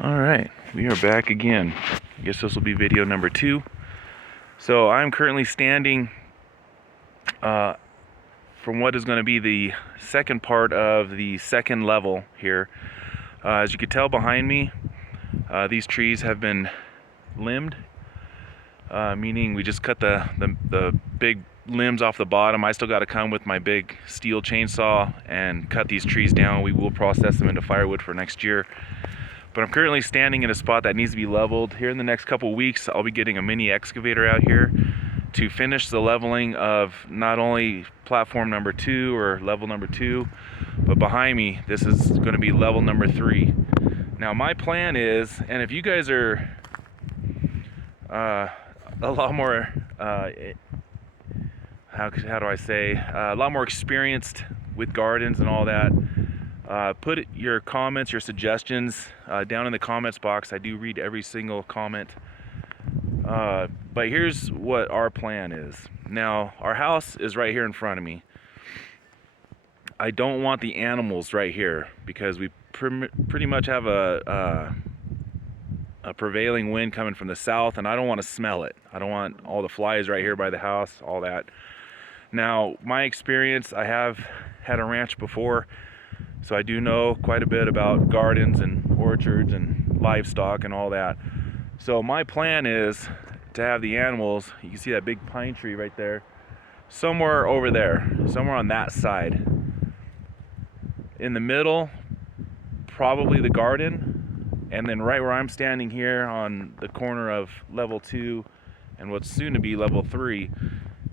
Alright, we are back again. I guess this will be video number 2. So I'm currently standing from what is going to be the second part of the second level here. As you can tell behind me, these trees have been limbed, meaning we just cut the big limbs off the bottom. I still got to come with my big steel chainsaw and cut these trees down. We will process them into firewood for next year. But I'm currently standing in a spot that needs to be leveled. Here in the next couple weeks, I'll be getting a mini excavator out here to finish the leveling of not only platform number 2 or level number 2, but behind me, this is going to be level number 3. Now my plan is, and if you guys are a lot more, how do I say, a lot more experienced with gardens and all that, put your comments, your suggestions down in the comments box. I do read every single comment. But here's what our plan is. Now, our house is right here in front of me. I don't want the animals right here because we pretty much have a prevailing wind coming from the south, and I don't want to smell it. I don't want all the flies right here by the house, all that. Now, my experience, I have had a ranch before, so I do know quite a bit about gardens and orchards and livestock and all that. So my plan is to have the animals, you can see that big pine tree right there, somewhere over there, somewhere on that side. In the middle, probably the garden, and then right where I'm standing here on the corner of level 2 and what's soon to be level 3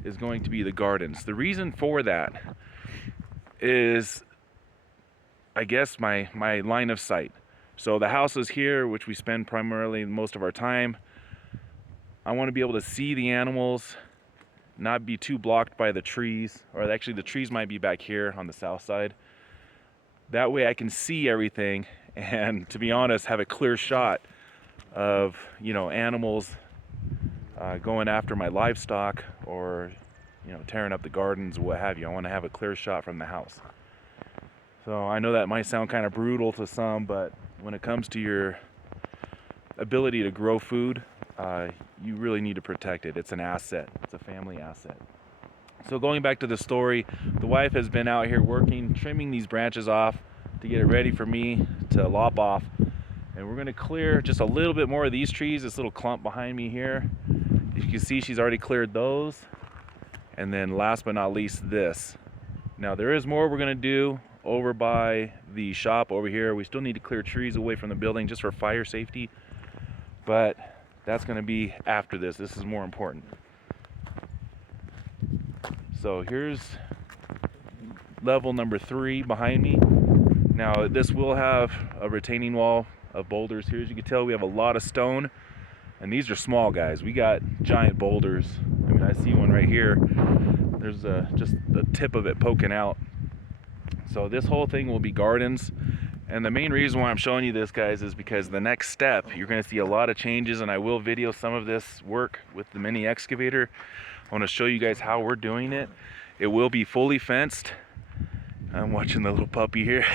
is going to be the gardens. The reason for that is, I guess, my line of sight. So the house is here, which we spend primarily most of our time. I want to be able to see the animals, not be too blocked by the trees, or actually the trees might be back here on the south side. That way I can see everything and, to be honest, have a clear shot of, animals going after my livestock or, tearing up the gardens, what have you. I want to have a clear shot from the house. So I know that might sound kind of brutal to some, but when it comes to your ability to grow food, you really need to protect it. It's an asset. It's a family asset. So going back to the story, the wife has been out here working, trimming these branches off to get it ready for me to lop off. And we're going to clear just a little bit more of these trees, this little clump behind me here. As you can see, she's already cleared those. And then last but not least, this. Now there is more we're going to do over by the shop over here. We still need to clear trees away from the building just for fire safety, but that's going to be after this. This is more important. So here's level number 3 behind me. Now this will have a retaining wall of boulders here. As you can tell, we have a lot of stone, and these are small guys. We got giant boulders. I mean, I see one right here. There's just the tip of it poking out. So this whole thing will be gardens, and the main reason why I'm showing you this, guys, is because the next step, you're going to see a lot of changes, and I will video some of this work with the mini excavator. I want to show you guys how we're doing it. It will be fully fenced. I'm watching the little puppy here.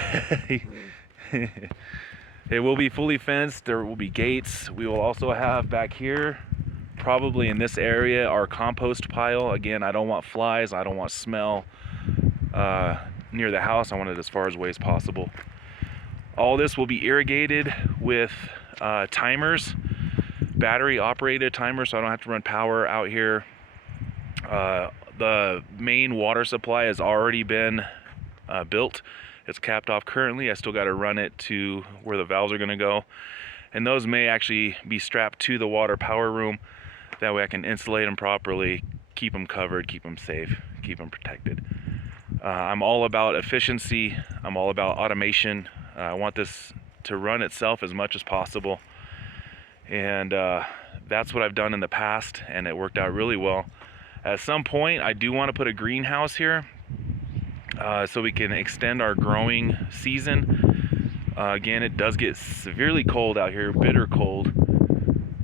It will be fully fenced. There will be gates. We will also have back here, probably in this area, our compost pile. Again, I don't want flies. I don't want smell near the house. I want it as far away as possible. All this will be irrigated with timers, battery operated timers, so I don't have to run power out here. The main water supply has already been built. It's capped off currently. I still got to run it to where the valves are going to go, and those may actually be strapped to the water power room. That way I can insulate them properly, keep them covered, keep them safe, keep them protected. I'm all about efficiency. I'm all about automation. I want this to run itself as much as possible, and that's what I've done in the past, and it worked out really well. At some point, I do want to put a greenhouse here so we can extend our growing season. Again, it does get severely cold out here, bitter cold.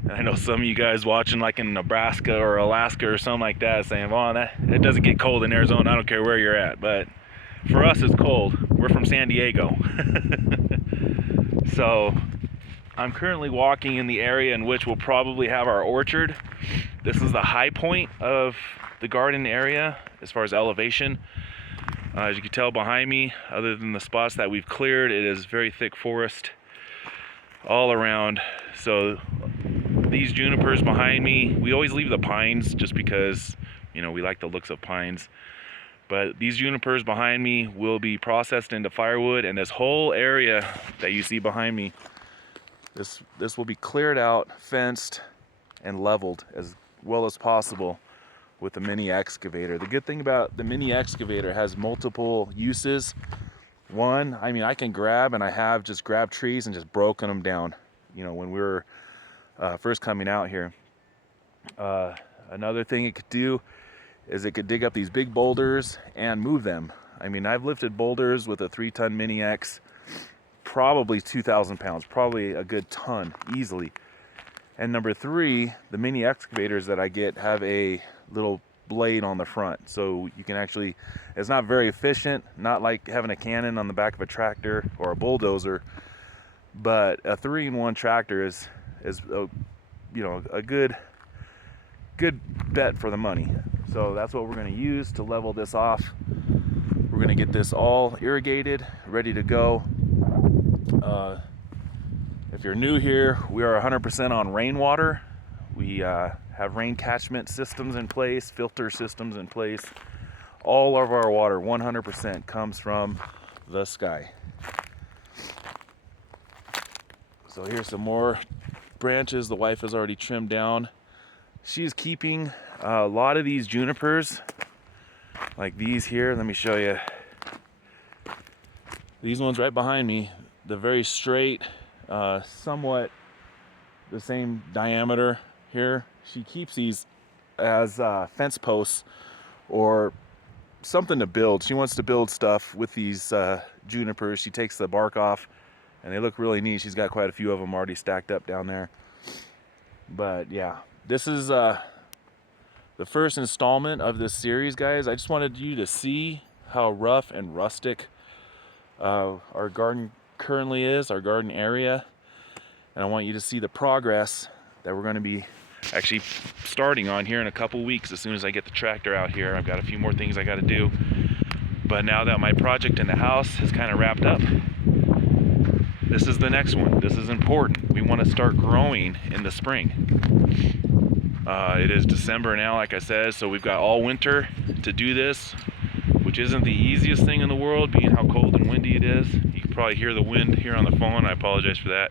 And I know some of you guys watching like in Nebraska or Alaska or something like that saying, well, it doesn't get cold in Arizona. I don't care where you're at. But for us, it's cold. We're from San Diego. So I'm currently walking in the area in which we'll probably have our orchard. This is the high point of the garden area as far as elevation. As you can tell behind me, other than the spots that we've cleared, it is very thick forest all around. So these junipers behind me, we always leave the pines just because, you know, we like the looks of pines. But these junipers behind me will be processed into firewood, and this whole area that you see behind me, this will be cleared out, fenced, and leveled as well as possible with the mini excavator. The good thing about the mini excavator has multiple uses. One, I mean, I can grab, and I have just grabbed trees and just broken them down, you know, when we were first coming out here. Another thing it could do is it could dig up these big boulders and move them. I mean, I've lifted boulders with a 3-ton mini X, probably 2,000 pounds, probably a good ton, easily. And number 3, the mini excavators that I get have a little blade on the front, so you can actually, it's not very efficient, not like having a cannon on the back of a tractor or a bulldozer, but a 3-in-1 tractor is a, you know, a good bet for the money. So that's what we're going to use to level this off. We're going to get this all irrigated, ready to go. If you're new here, we are 100% on rainwater. We have rain catchment systems in place, filter systems in place. All of our water, 100%, comes from the sky. So here's some more branches the wife has already trimmed down. She's keeping a lot of these junipers, like these here. Let me show you. These ones right behind me, the very straight, somewhat the same diameter here. She keeps these as fence posts or something to build. She wants to build stuff with these junipers. She takes the bark off and they look really neat. She's got quite a few of them already stacked up down there. But yeah, this is the first installment of this series, guys. I just wanted you to see how rough and rustic our garden currently is, our garden area. And I want you to see the progress that we're going to be actually starting on here in a couple weeks. As soon as I get the tractor out here, I've got a few more things I got to do. But now that my project in the house has kind of wrapped up, this is the next one. This is important. We want to start growing in the spring. It is December now, like I said, so we've got all winter to do this, which isn't the easiest thing in the world, being how cold and windy it is. You can probably hear the wind here on the phone. I apologize for that.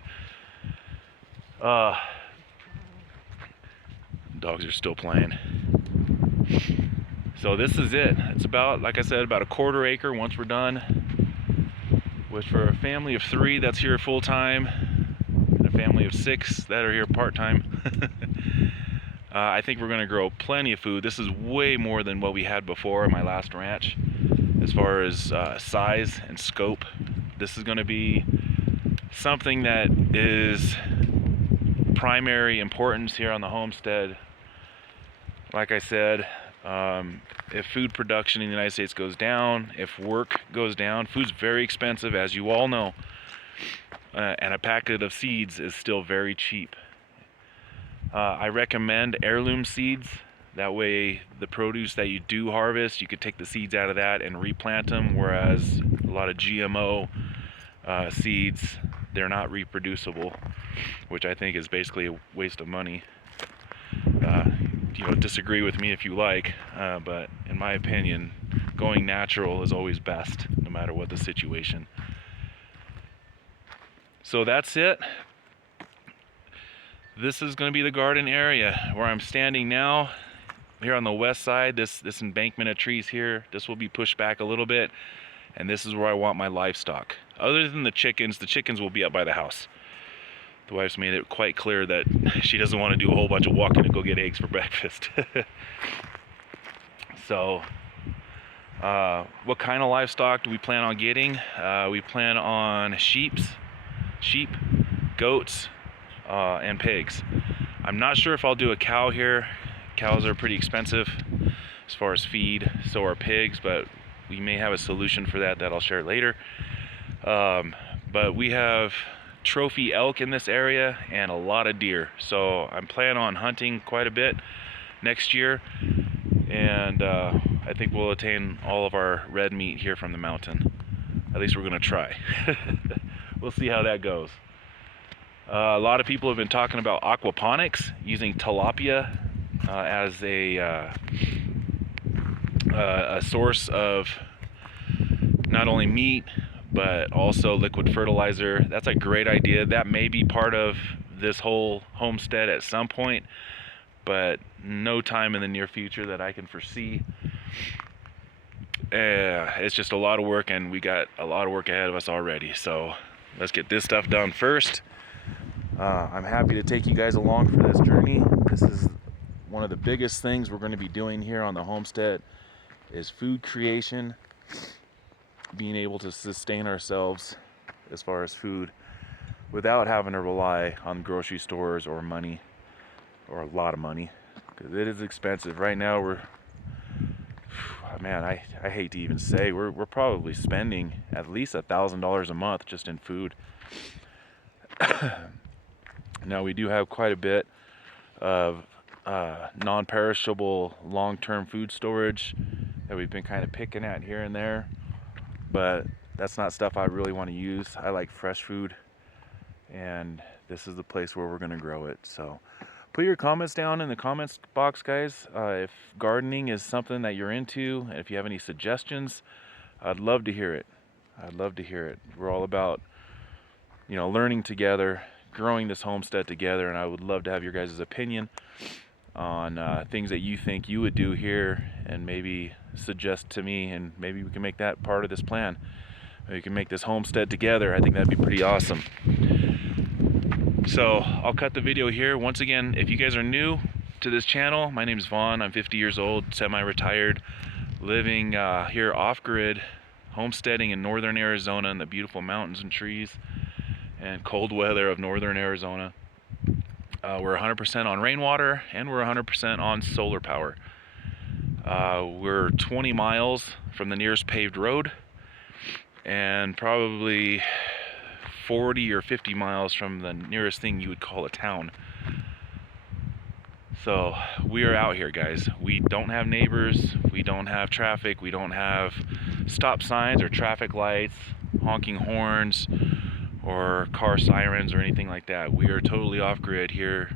Dogs are still playing. So this is it. It's about, like I said, about a 1/4 acre once we're done. Which for a family of 3 that's here full-time, and a family of 6 that are here part-time, I think we're going to grow plenty of food. This is way more than what we had before in my last ranch as far as size and scope. This is going to be something that is primary importance here on the homestead. Like I said, if food production in the United States goes down, if work goes down, food's very expensive, as you all know, and a packet of seeds is still very cheap. I recommend heirloom seeds. That way the produce that you do harvest, you could take the seeds out of that and replant them, whereas a lot of GMO seeds, they're not reproducible, which I think is basically a waste of money. You know, disagree with me if you like, but in my opinion, going natural is always best, no matter what the situation. So that's it. This is going to be the garden area where I'm standing now. Here on the west side, this embankment of trees here, this will be pushed back a little bit, and this is where I want my livestock. Other than the chickens will be up by the house. The wife's made it quite clear that she doesn't want to do a whole bunch of walking to go get eggs for breakfast. So, what kind of livestock do we plan on getting? We plan on sheep, goats, and pigs. I'm not sure if I'll do a cow here. Cows are pretty expensive as far as feed, so are pigs, but we may have a solution for that I'll share later. But we have trophy elk in this area and a lot of deer. So I'm planning on hunting quite a bit next year, and I think we'll attain all of our red meat here from the mountain. At least we're gonna try. We'll see how that goes. A lot of people have been talking about aquaponics, using tilapia as a source of not only meat but also liquid fertilizer. That's a great idea. That may be part of this whole homestead at some point, but no time in the near future that I can foresee. It's just a lot of work, and we got a lot of work ahead of us already. So let's get this stuff done first. I'm happy to take you guys along for this journey. This is one of the biggest things we're going to be doing here on the homestead, is food creation, being able to sustain ourselves as far as food without having to rely on grocery stores or money, or a lot of money, because it is expensive. Right now I hate to even say, we're probably spending at least $1,000 a month just in food. Now we do have quite a bit of non-perishable long-term food storage that we've been kind of picking at here and there, but that's not stuff I really want to use. I like fresh food, and this is the place where we're going to grow it. So put your comments down in the comments box, guys. If gardening is something that you're into, and if you have any suggestions, I'd love to hear it. I'd love to hear it. We're all about, learning together, growing this homestead together, and I would love to have your guys' opinion on things that you think you would do here, and maybe suggest to me, and maybe we can make that part of this plan. We can make this homestead together. I think that'd be pretty awesome. So I'll cut the video here. Once again, if you guys are new to this channel, my name is Vaughn. I'm 50 years old, semi-retired, living here off-grid, homesteading in northern Arizona in the beautiful mountains and trees and cold weather of northern Arizona. We're 100% on rainwater, and we're 100% on solar power. We're 20 miles from the nearest paved road, and probably 40 or 50 miles from the nearest thing you would call a town. So we are out here, guys. We don't have neighbors, we don't have traffic, we don't have stop signs or traffic lights, honking horns, or car sirens or anything like that. We are totally off-grid here,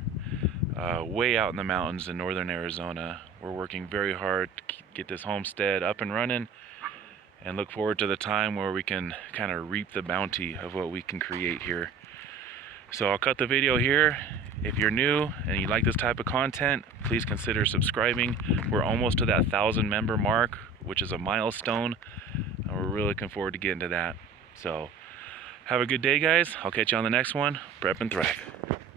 way out in the mountains in northern Arizona. We're working very hard to get this homestead up and running, and look forward to the time where we can kind of reap the bounty of what we can create here. So I'll cut the video here. If you're new and you like this type of content, please consider subscribing. We're almost to that 1,000 member mark, which is a milestone, and we're really looking forward to getting to that. So have a good day, guys. I'll catch you on the next one. Prep and thrive.